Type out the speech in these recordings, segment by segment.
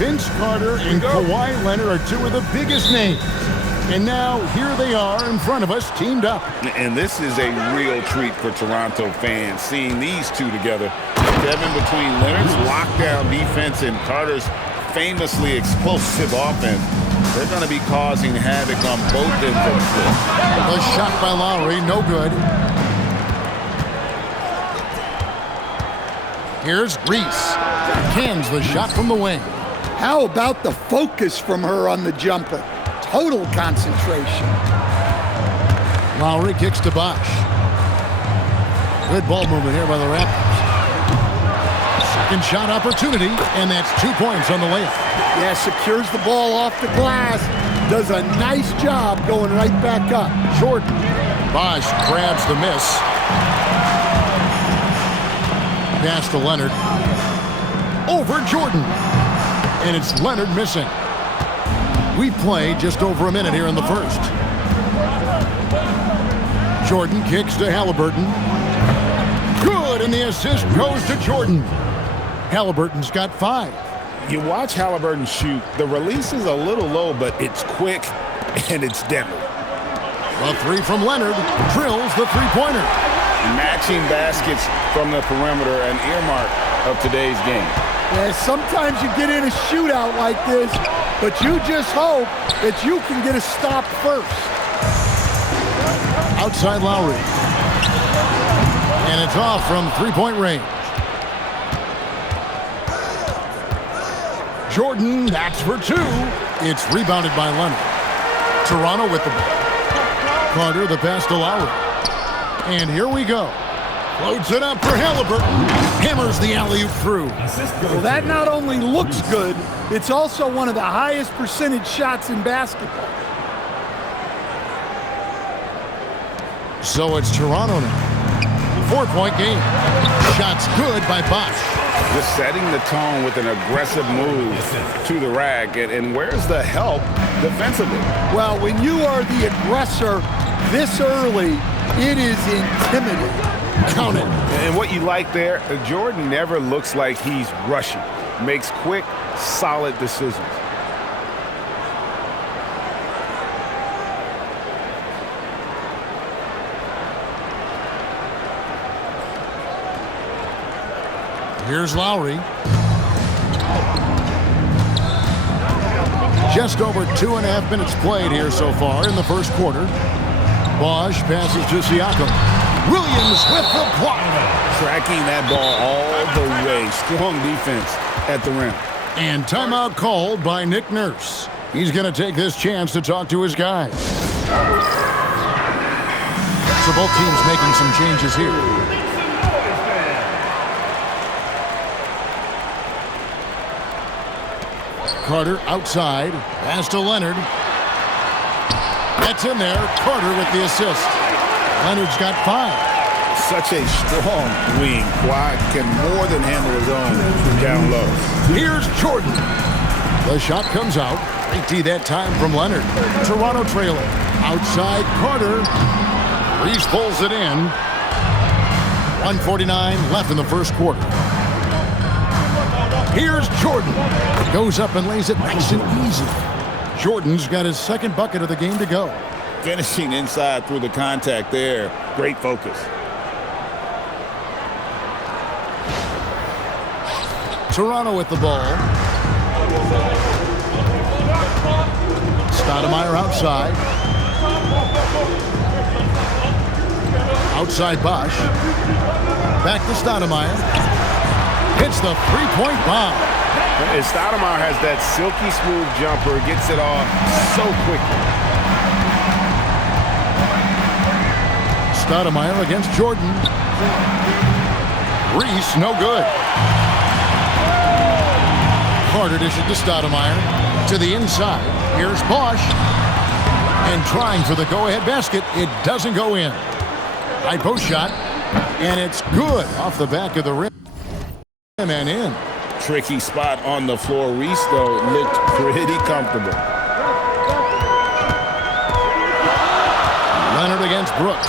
Vince Carter and Kawhi Leonard are two of the biggest names. And now here they are in front of us, teamed up. And this is a real treat for Toronto fans, seeing these two together. Kevin between Leonard's lockdown defense and Carter's famously explosive offense. They're going to be causing havoc on both ends of the floor. The shot by Lowry, no good. Here's Reese. Cans the shot from the wing. How about the focus from her on the jumper? Total concentration. Lowry kicks to Bosh. Good ball movement here by the Raptors. Second shot opportunity, and that's 2 points on the layup. Yeah, secures the ball off the glass. Does a nice job going right back up. Jordan. Bosh grabs the miss. Pass to Leonard. Over Jordan. And it's Leonard missing. We play just over a minute here in the first. Jordan kicks to Halliburton. Good, and the assist goes to Jordan. Halliburton's got 5. You watch Halliburton shoot. The release is a little low, but it's quick and it's deadly. A 3 from Leonard. Drills the three-pointer. Matching baskets from the perimeter, an earmark of today's game. Yeah, sometimes you get in a shootout like this, but you just hope that you can get a stop first. Outside Lowry. And it's off from three-point range. Jordan, that's for 2. It's rebounded by Leonard. Toronto with the ball. Carter, the pass to Lowry. And here we go. Loads it up for Halliburton. Hammers the alley-oop through. Well, that not only looks good, it's also one of the highest percentage shots in basketball. So it's Toronto now. 4-point game. Shots good by Bosh. Just setting the tone with an aggressive move to the rack. And where's the help defensively? Well, when you are the aggressor this early, it is intimidating. Count it. And what you like there, Jordan never looks like he's rushing. Makes quick, solid decisions. Here's Lowry. Just over 2.5 minutes played here so far in the first quarter. Bosh passes to Siakam. Williams with the block. Tracking that ball all the way. Strong defense at the rim. And timeout called by Nick Nurse. He's going to take this chance to talk to his guys. So both teams making some changes here. Carter outside. Pass to Leonard. That's in there. Carter with the assist. Leonard's got 5. Such a strong wing. Kawhi can more than handle his own down low. Here's Jordan. The shot comes out. 80 that time from Leonard. Toronto trailing. Outside Carter. Reese pulls it in. 1:49 left in the first quarter. Here's Jordan. Goes up and lays it nice and easy. Jordan's got his second bucket of the game to go. Finishing inside through the contact there. Great focus. Toronto with the ball. Stoudemire outside. Outside Bosh. Back to Stoudemire. Hits the three-point bomb. And Stoudemire has that silky smooth jumper. Gets it off so quickly. Stoudemire against Jordan. Reese, no good. Carter dishes to Stoudemire. To the inside. Here's Bosh. And trying for the go-ahead basket. It doesn't go in. High post shot. And it's good off the back of the rim. And in. Tricky spot on the floor. Reese, though, looked pretty comfortable. Leonard against Brooks.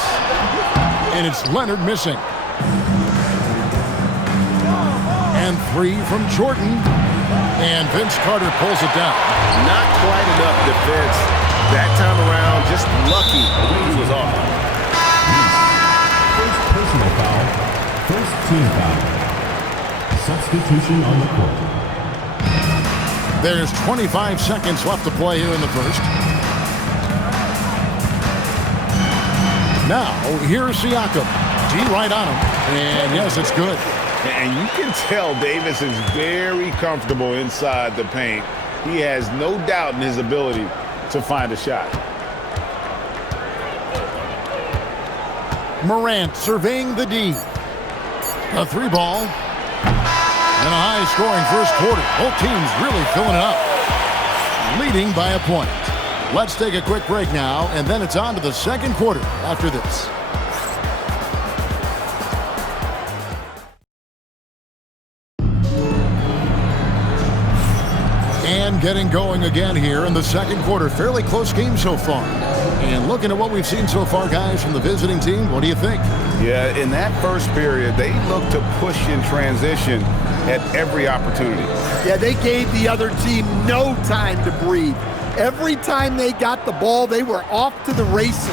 And it's Leonard missing. And 3 from Jordan. And Vince Carter pulls it down. Not quite enough defense that time around. Just lucky he was off. First personal foul. First team foul. Substitution on the court. There's 25 seconds left to play here in the first. Now, here's Siakam. D right on him. And yes, it's good. And you can tell Davis is very comfortable inside the paint. He has no doubt in his ability to find a shot. Morant surveying the D. A 3-ball. And a high-scoring first quarter. Both teams really filling it up. Leading by a point. Let's take a quick break now, and then it's on to the second quarter after this. And getting going again here in the second quarter. Fairly close game so far. And looking at what we've seen so far, guys, from the visiting team, what do you think? Yeah, in that first period, they looked to push in transition at every opportunity. Yeah, they gave the other team no time to breathe. Every time they got the ball, they were off to the races.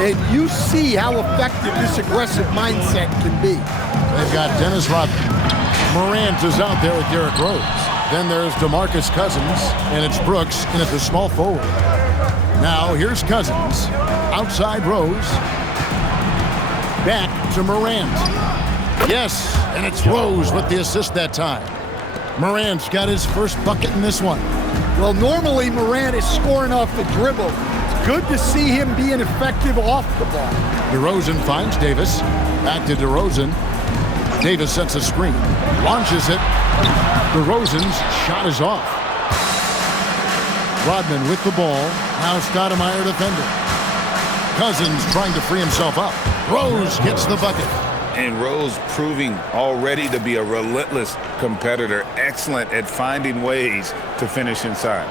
And you see how effective this aggressive mindset can be. They've got Dennis Rodman. Morant is out there with Derrick Rose. Then there's DeMarcus Cousins, and it's Brooks in at the small forward. Now here's Cousins. Outside Rose. Back to Morant. Yes, and it's Rose with the assist that time. Morant's got his first bucket in this one. Well, normally Morant is scoring off the dribble. It's good to see him being effective off the ball. DeRozan finds Davis. Back to DeRozan. Davis sets a screen. Launches it. DeRozan's shot is off. Rodman with the ball. Now Stoudemire defending. Cousins trying to free himself up. Rose gets the bucket. And Rose proving already to be a relentless competitor. Excellent at finding ways to finish inside.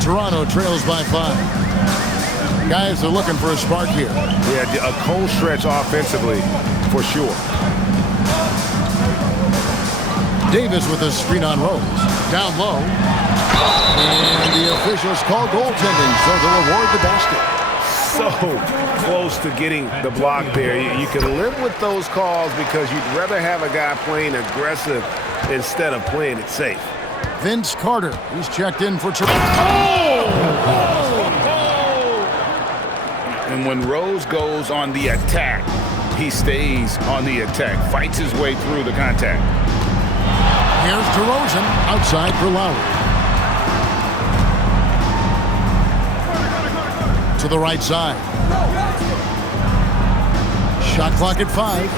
Toronto trails by 5. Guys are looking for a spark here. Yeah, a cold stretch offensively, for sure. Davis with a screen on Rose. Down low. And the officials call goaltending, so they'll award the basket. So close to getting the block there. You can live with those calls because you'd rather have a guy playing aggressive instead of playing it safe. Vince Carter, he's checked in for Toronto. And when Rose goes on the attack, he stays on the attack, fights his way through the contact. Here's DeRozan outside for Lowry. To the right side. Shot clock at 5.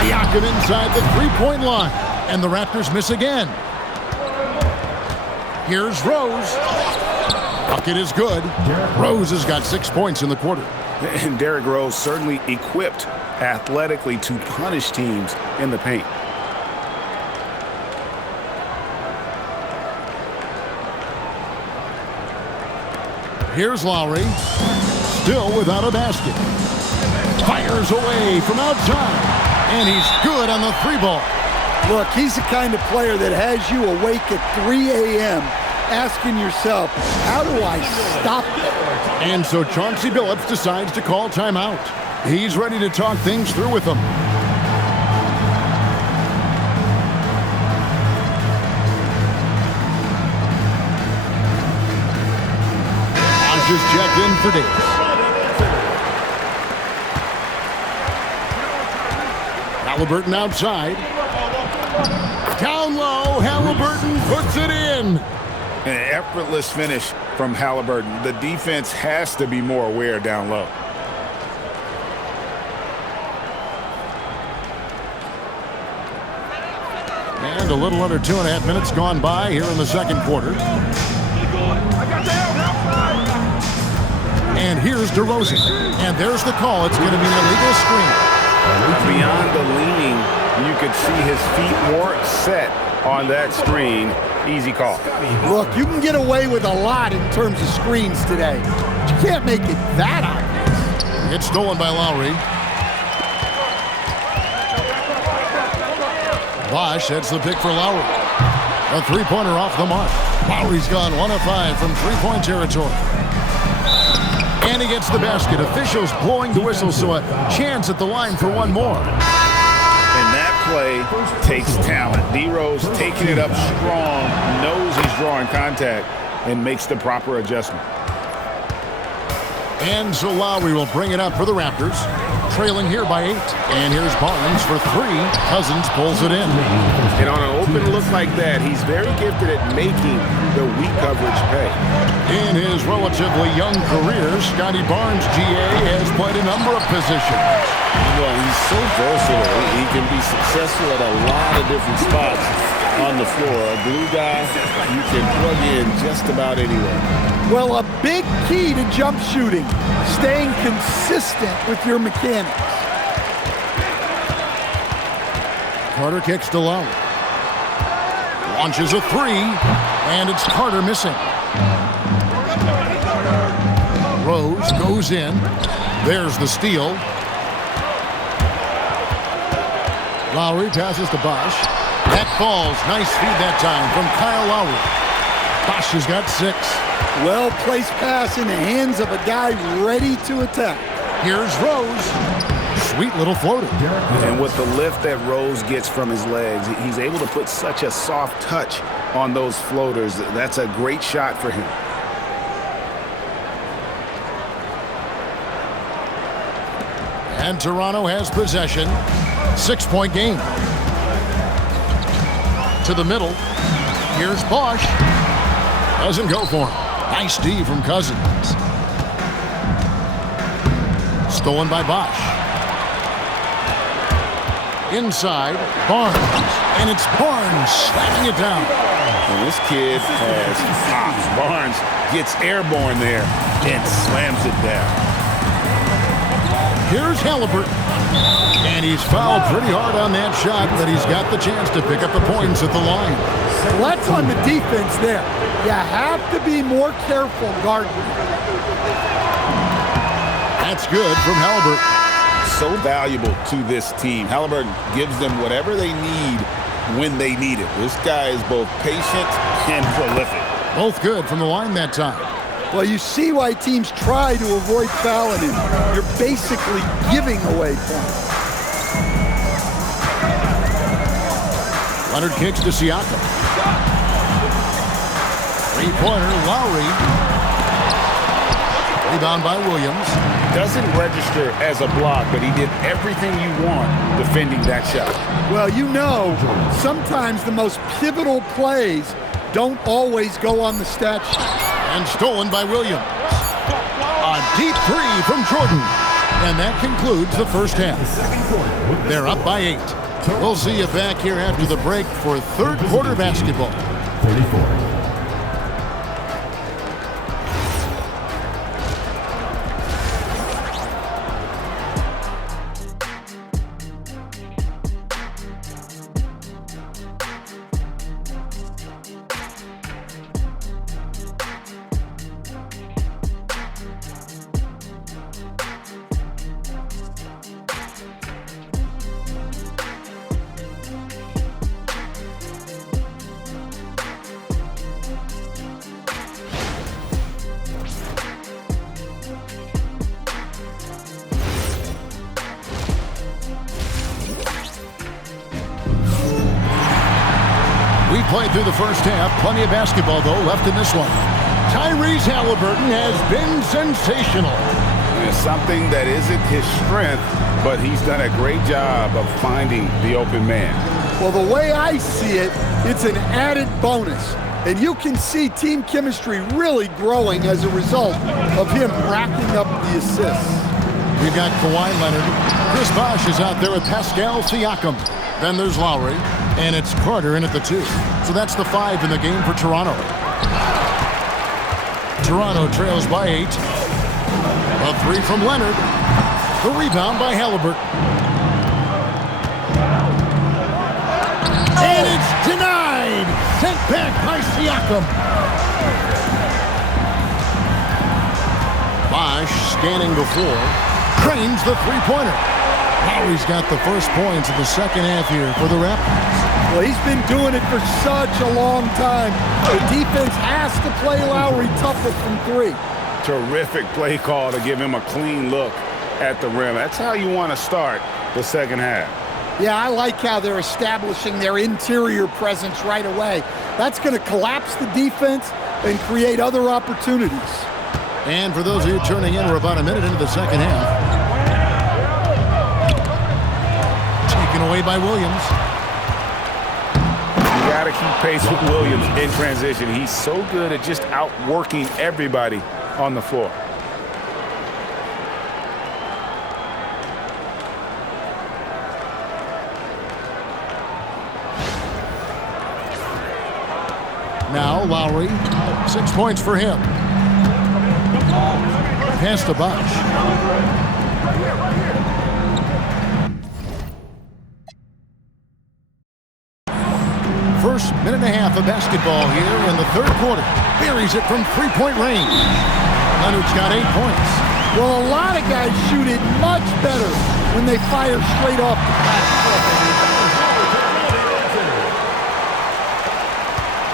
Siakam inside the three-point line. And the Raptors miss again. Here's Rose. Bucket is good. Rose has got 6 points in the quarter. And Derrick Rose certainly equipped athletically to punish teams in the paint. Here's Lowry. Still without a basket. Fires away from outside. And he's good on the 3-ball. Look, he's the kind of player that has you awake at 3 a.m. asking yourself, how do I stop it? And so Chauncey Billups decides to call timeout. He's ready to talk things through with them. Just checked in for Davis. Halliburton outside. Down low, Halliburton puts it in. An effortless finish from Halliburton. The defense has to be more aware down low. And a little under 2.5 minutes gone by here in the second quarter. And here's DeRozan. And there's the call. It's going to be an illegal screen. Beyond the leaning, you could see his feet weren't set on that screen. Easy call. Look, you can get away with a lot in terms of screens today. But you can't make it that obvious. It's stolen by Lowry. Bosch sets the pick for Lowry. A three-pointer off the mark. Lowry's gone 1 of 5 from three-point territory. And he gets the basket. Officials blowing the whistle, so a chance at the line for one more. And that play takes talent. D-Rose taking it up strong, knows he's drawing contact, and makes the proper adjustment. And so Lowry will bring it up for the Raptors, trailing here by 8. And here's Barnes for 3. Cousins pulls it in. And on an open look like that, he's very gifted at making the weak coverage pay. In his relatively young career, Scotty Barnes, GA, has played a number of positions. Well, he's so versatile. He can be successful at a lot of different spots on the floor. A glue guy you can plug in just about anywhere. Well, a big key to jump shooting, staying consistent with your mechanics. Carter kicks to Lowry. Launches a 3, and it's Carter missing. Rose goes in. There's the steal. Lowry passes to Bosch. That falls. Nice feed that time from Kyle Lowry. Bosch has got 6. Well-placed pass in the hands of a guy ready to attack. Here's Rose. Sweet little floater. And with the lift that Rose gets from his legs, he's able to put such a soft touch on those floaters. That's a great shot for him. And Toronto has possession. 6-point game. To the middle. Here's Bosch. Doesn't go for him. Nice D from Cousins. Stolen by Bosch. Inside, Barnes. And it's Barnes slamming it down. And this kid has hops. Barnes gets airborne there and slams it down. Here's Halliburton. And he's fouled pretty hard on that shot, but he's got the chance to pick up the points at the line. Well, that's on the defense there. You have to be more careful guarding. That's good from Halliburton. So valuable to this team. Halliburton gives them whatever they need when they need it. This guy is both patient and prolific. Both good from the line that time. Well, you see why teams try to avoid fouling him. You're basically giving away points. Leonard kicks to Siakam. Three-pointer, Lowry. Rebound by Williams. Doesn't register as a block, but he did everything you want defending that shot. Well, you know, sometimes the most pivotal plays don't always go on the stat sheet. And stolen by Williams. A deep 3 from Jordan. And that concludes the first half. They're up by 8. We'll see you back here after the break for third quarter basketball. 34. We played through the first half. Plenty of basketball, though, left in this one. Tyrese Halliburton has been sensational. It's something that isn't his strength, but he's done a great job of finding the open man. Well, the way I see it, it's an added bonus. And you can see team chemistry really growing as a result of him racking up the assists. We've got Kawhi Leonard. Chris Bosh is out there with Pascal Siakam. Then there's Lowry. And it's Carter in at the 2. So that's the 5 in the game for Toronto. Toronto trails by 8. A 3 from Leonard. The rebound by Halliburton. And it's denied. Sent back by Siakam. Bosh scanning the floor. Drains the three-pointer. Lowry's got the first points of the second half here for the Raptors. Well, he's been doing it for such a long time. The defense has to play Lowry tougher from three. Terrific play call to give him a clean look at the rim. That's how you want to start the second half. Yeah, I like how they're establishing their interior presence right away. That's going to collapse the defense and create other opportunities. And for those of you tuning in, we're about a minute into the second half. Taken away by Williams. You got to keep pace with Williams in transition. He's so good at just outworking everybody on the floor. Now Lowry, 6 points for him. Pass to Bosh. First minute and a half of basketball here in the third quarter. Buries it from three-point range. Leonard's got 8 points. Well, a lot of guys shoot it much better when they fire straight off the pass.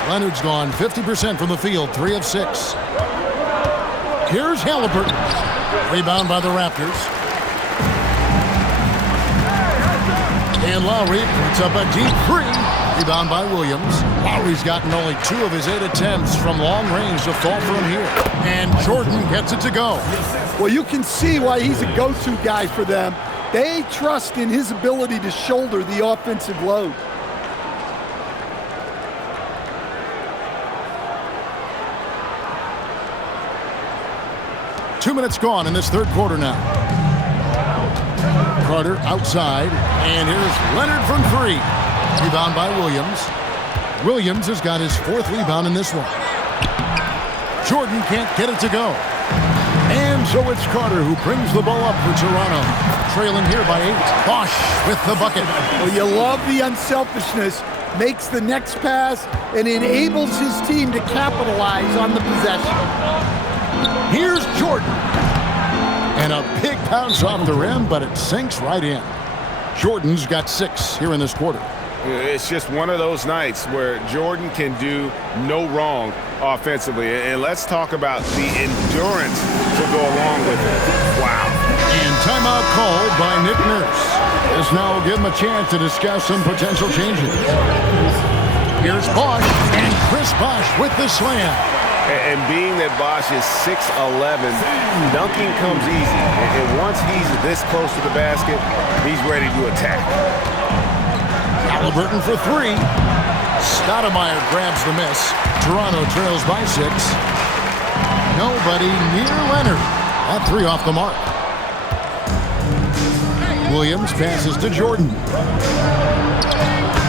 Leonard's gone 50% from the field, 3 of 6. Here's Halliburton. Rebound by the Raptors. And Lowry puts up a deep three. Rebound by Williams. Lowry's gotten only 2 of his 8 attempts from long range to fall from here. And Jordan gets it to go. Well, you can see why he's a go-to guy for them. They trust in his ability to shoulder the offensive load. Two minutes gone in this third quarter now. Carter outside, and here's Leonard from 3. Rebound by Williams. Williams has got his 4th rebound in this one. Jordan can't get it to go. And so it's Carter who brings the ball up for Toronto. Trailing here by 8. Bosh with the bucket. Well, you love the unselfishness. Makes the next pass and enables his team to capitalize on the possession. Here's Jordan. And a big bounce off the rim, but it sinks right in. Jordan's got 6 here in this quarter. It's just one of those nights where Jordan can do no wrong offensively. And let's talk about the endurance to go along with it. Wow. And timeout called by Nick Nurse. This now will give him a chance to discuss some potential changes. Here's Bosh, and Chris Bosh with the slam. And being that Bosh is 6'11", dunking comes easy. And once he's this close to the basket, he's ready to attack. Halliburton for 3. Stoudemire grabs the miss. Toronto trails by 6. Nobody near Leonard. That 3 off the mark. Williams passes to Jordan.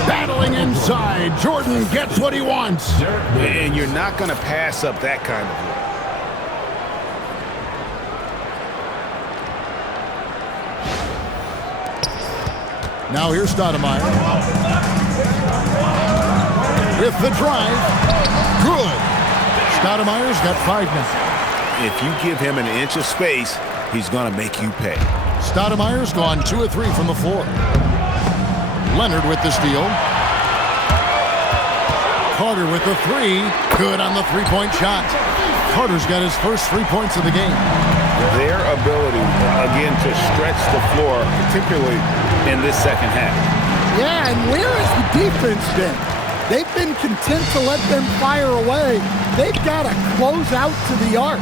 Battling inside. Jordan gets what he wants. And you're not going to pass up that kind of play. Now here's Stoudemire. With the drive. Good. Stoudemire's got 5 now. If you give him an inch of space, he's going to make you pay. Stoudemire's gone 2 of 3 from the floor. Leonard with the steal. Carter with the 3. Good on the three-point shot. Carter's got his first 3 points of the game. Their ability, again, to stretch the floor, particularly in this second half. Yeah, and where has the defense been? They've been content to let them fire away. They've got to close out to the arc.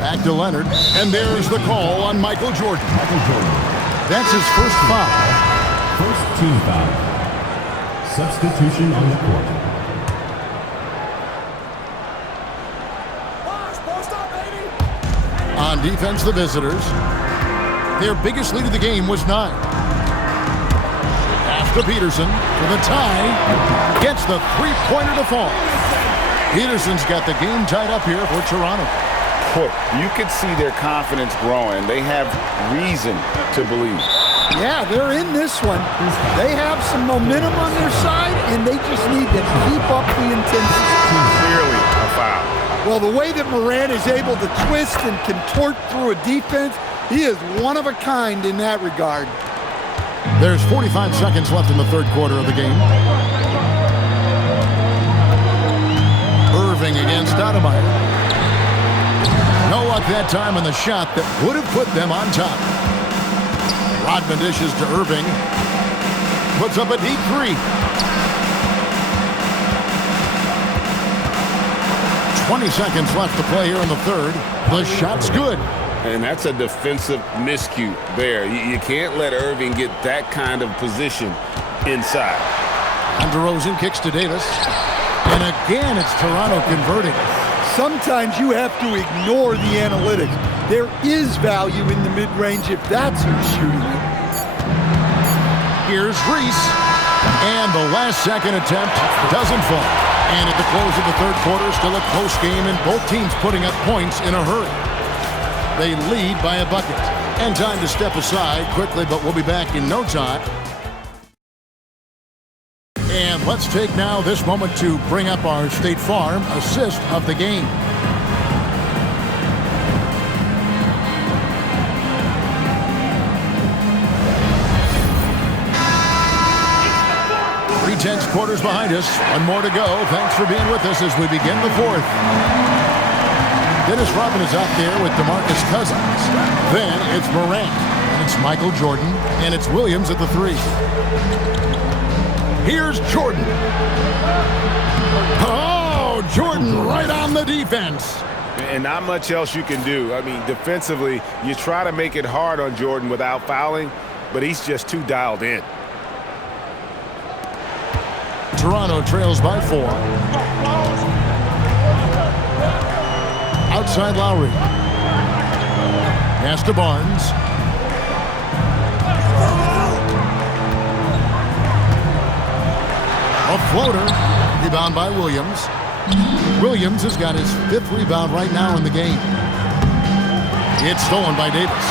Back to Leonard, and there's the call on Michael Jordan. That's his first foul. First team foul. Substitution on the court. On defense, the visitors. Their biggest lead of the game was 9. Pass to Peterson for the tie. Gets the three-pointer to fall. Peterson's got the game tied up here for Toronto. You can see their confidence growing. They have reason to believe. Yeah, they're in this one. They have some momentum on their side, and they just need to keep up the intensity. Clearly a foul. Well, the way that Morant is able to twist and contort through a defense, he is one of a kind in that regard. There's 45 seconds left in the third quarter of the game. Irving against Stoudemire. No luck that time on the shot that would have put them on top. Rodman dishes to Irving. Puts up a deep three. 20 seconds left to play here in the third. The shot's good. And that's a defensive miscue there. You can't let Irving get that kind of position inside. And DeRozan kicks to Davis. And again, it's Toronto converting. Sometimes you have to ignore the analytics. There is value in the mid-range if that's who's shooting it. Here's Reese. And the last second attempt doesn't fall. And at the close of the third quarter, still a close game, and both teams putting up points in a hurry. They lead by a bucket. And time to step aside quickly, but we'll be back in no time. And let's take now this moment to bring up our State Farm assist of the game. Tense quarters behind us. One more to go. Thanks for being with us as we begin the fourth. Dennis Rodman is out there with DeMarcus Cousins. Then it's Morant. And it's Michael Jordan. And it's Williams at the three. Here's Jordan. Oh, Jordan right on the defense. And not much else you can do. I mean, defensively, you try to make it hard on Jordan without fouling, but he's just too dialed in. Toronto trails by 4. Outside Lowry. Pass to Barnes. A floater. Rebound by Williams. Williams has got his 5th rebound right now in the game. It's stolen by Davis.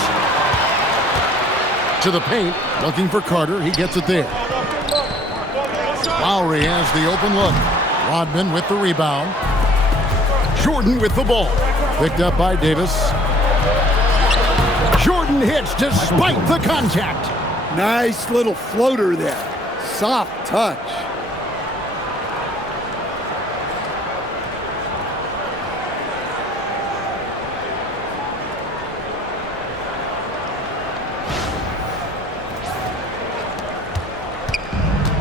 To the paint. Looking for Carter. He gets it there. Lowry has the open look. Rodman with the rebound. Jordan with the ball. Picked up by Davis. Jordan hits despite the contact. Nice little floater there. Soft touch.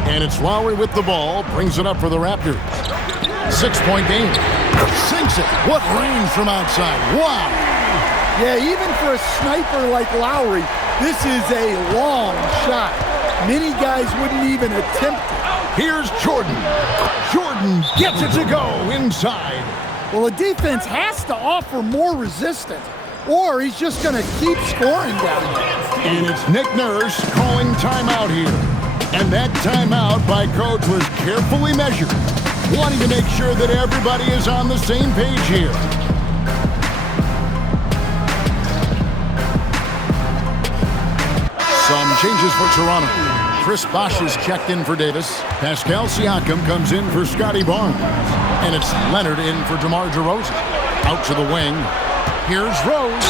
And it's Lowry with the ball. Brings it up for the Raptors. 6-point game. Sinks it. What range from outside. Wow. Yeah, even for a sniper like Lowry, this is a long shot. Many guys wouldn't even attempt it. Here's Jordan. Jordan gets it to go inside. Well, the defense has to offer more resistance, or he's just going to keep scoring down there. And it's Nick Nurse calling timeout here. And that timeout by coach was carefully measured, wanting to make sure that everybody is on the same page here. Some changes for Toronto. Chris Bosh is checked in for Davis. Pascal Siakam comes in for Scotty Barnes. And it's Leonard in for DeMar DeRozan. Out to the wing. Here's Rose.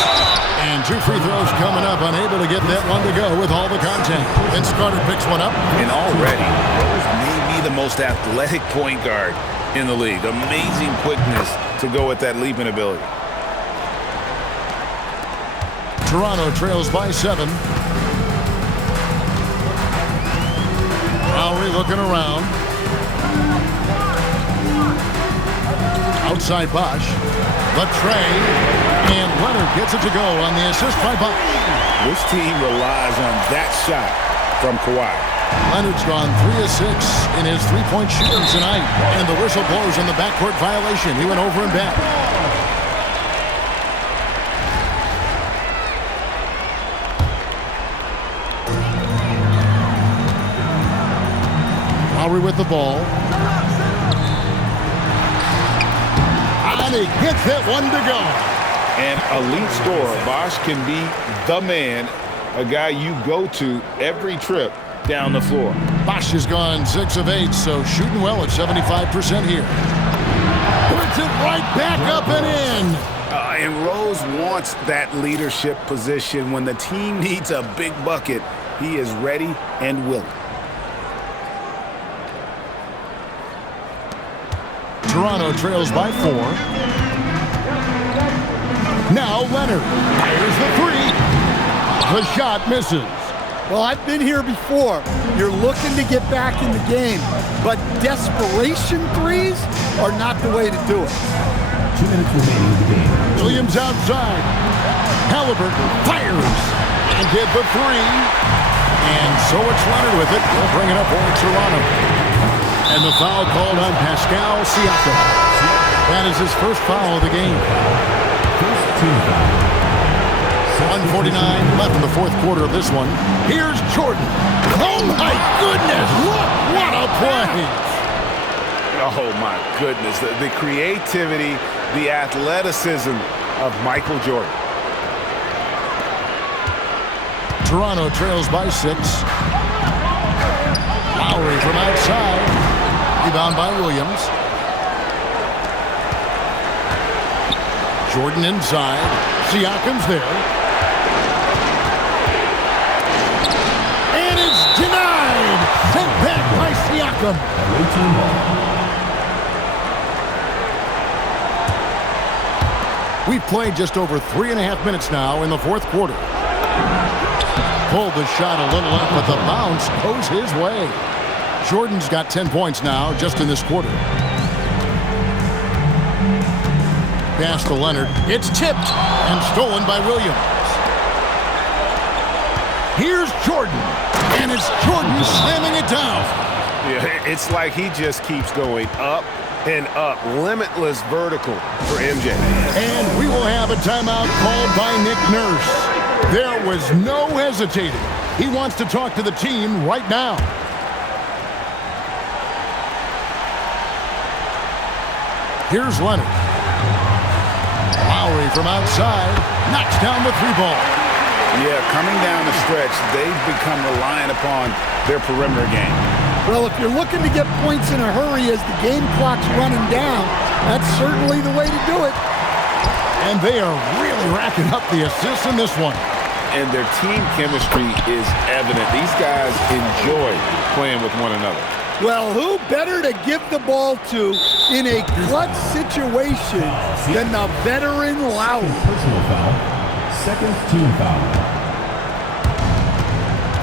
And 2 free throws coming up. Unable to get that one to go with all the contact. Vince Carter picks one up. And already, Rose may be the most athletic point guard in the league. Amazing quickness to go with that leaping ability. Toronto trails by 7. Lowry looking around. Outside Bosh. Latrey. And Leonard gets it to go on the assist by Bosh. This team relies on that shot from Kawhi. Leonard's gone 3 of 6 in his three-point shooting tonight. And the whistle blows on the backcourt violation. He went over and back. Lowry with the ball. And he gets that one to go. An elite scorer, Bosh can be the man a guy you go to every trip down the floor. Bosch has gone 6 of 8, so shooting well at 75% here. Puts it right back up and in. And Rose wants that leadership position. When the team needs a big bucket, he is ready and willing. Toronto trails by 4. Now Leonard fires the 3. The shot misses. Well, I've been here before. You're looking to get back in the game, but desperation threes are not the way to do it. 2 minutes remaining in the game. Williams outside. Halliburton fires and hit the 3. And so it's Leonard with it. He'll bring it up for Toronto. And the foul called on Pascal Siakam. That is his first foul of the game. First team foul. 1:49 left in the fourth quarter of this one. Here's Jordan. Oh, my goodness. What a play. Oh, my goodness. The creativity, the athleticism of Michael Jordan. Toronto trails by 6. Lowry from outside. Rebound by Williams. Jordan inside. Siakam's there. And it's denied. Sent back by Siakam. Away team ball. We've played just over 3.5 minutes now in the fourth quarter. Pulled the shot a little up, but the bounce goes his way. Jordan's got 10 points now just in this quarter. Pass to Leonard. It's tipped and stolen by Williams. Here's Jordan. And it's Jordan slamming it down. Yeah, it's like he just keeps going up and up. Limitless vertical for MJ. And we will have a timeout called by Nick Nurse. There was no hesitating. He wants to talk to the team right now. Here's Leonard. Lowry from outside. Knocks down the 3 ball. Yeah, coming down the stretch, they've become reliant upon their perimeter game. Well, if you're looking to get points in a hurry as the game clock's running down, that's certainly the way to do it. And they are really racking up the assists in this one. And their team chemistry is evident. These guys enjoy playing with one another. Well, who better to give the ball to in a clutch situation than the veteran Lowry? Personal foul. Second team foul.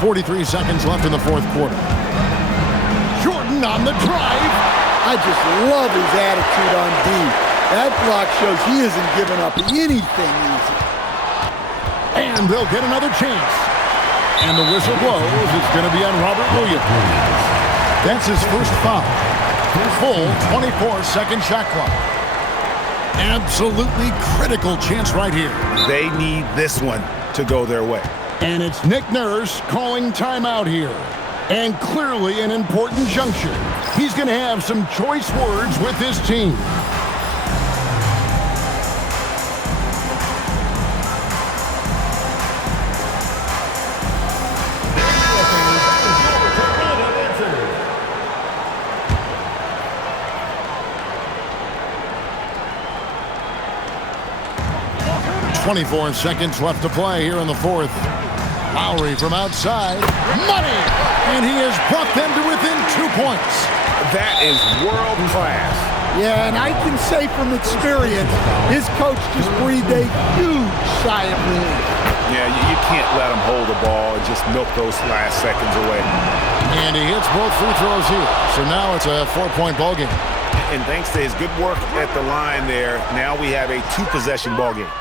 43 seconds left in the fourth quarter. Jordan on the drive. I just love his attitude on D. That block shows he isn't giving up anything easy. And they'll get another chance. And the whistle blows. It's going to be on Robert Williams. That's his first foul. Full 24-second shot clock. Absolutely critical chance right here. They need this one to go their way. And it's Nick Nurse calling timeout here. And clearly an important juncture. He's going to have some choice words with his team. .24 seconds left to play here in the fourth. Lowry from outside. Money! And he has brought them to within 2 points. That is world class. Yeah, and I can say from experience, his coach just breathed a huge sigh of relief. Yeah, you can't let him hold the ball and just milk those last seconds away. And he hits both free throws here. So now it's a 4-point ball game. And thanks to his good work at the line there, now we have a 2-possession ball game.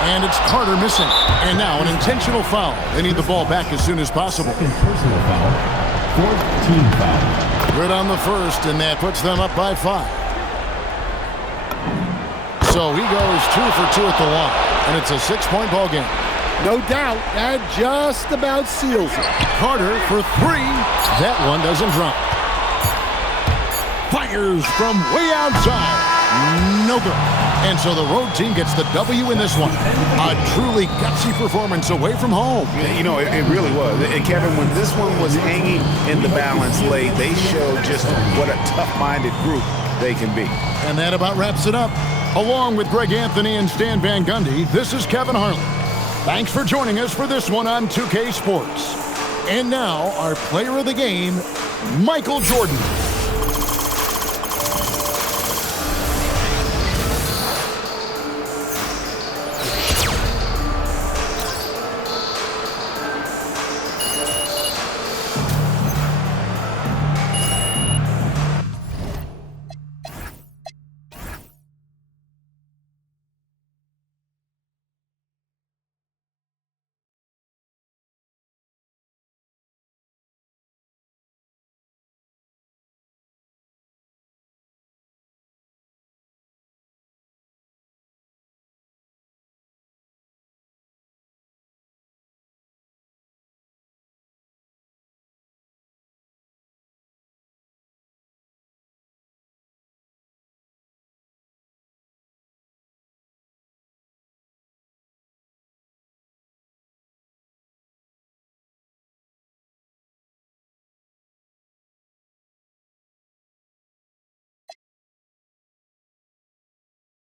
And it's Carter missing. And now an intentional foul. They need the ball back as soon as possible. Second personal foul. Fourth team foul. Good on the first, and that puts them up by 5. So he goes 2 for 2 at the line. And it's a 6-point ball game. No doubt, that just about seals it. Carter for 3. That one doesn't drop. Fires from way outside. No good. And so the road team gets the W in this one. A truly gutsy performance away from home. You know, it really was. And Kevin, when this one was hanging in the balance late, they showed just what a tough-minded group they can be. And that about wraps it up. Along with Greg Anthony and Stan Van Gundy, this is Kevin Harlan. Thanks for joining us for this one on 2K Sports. And now, our player of the game, Michael Jordan.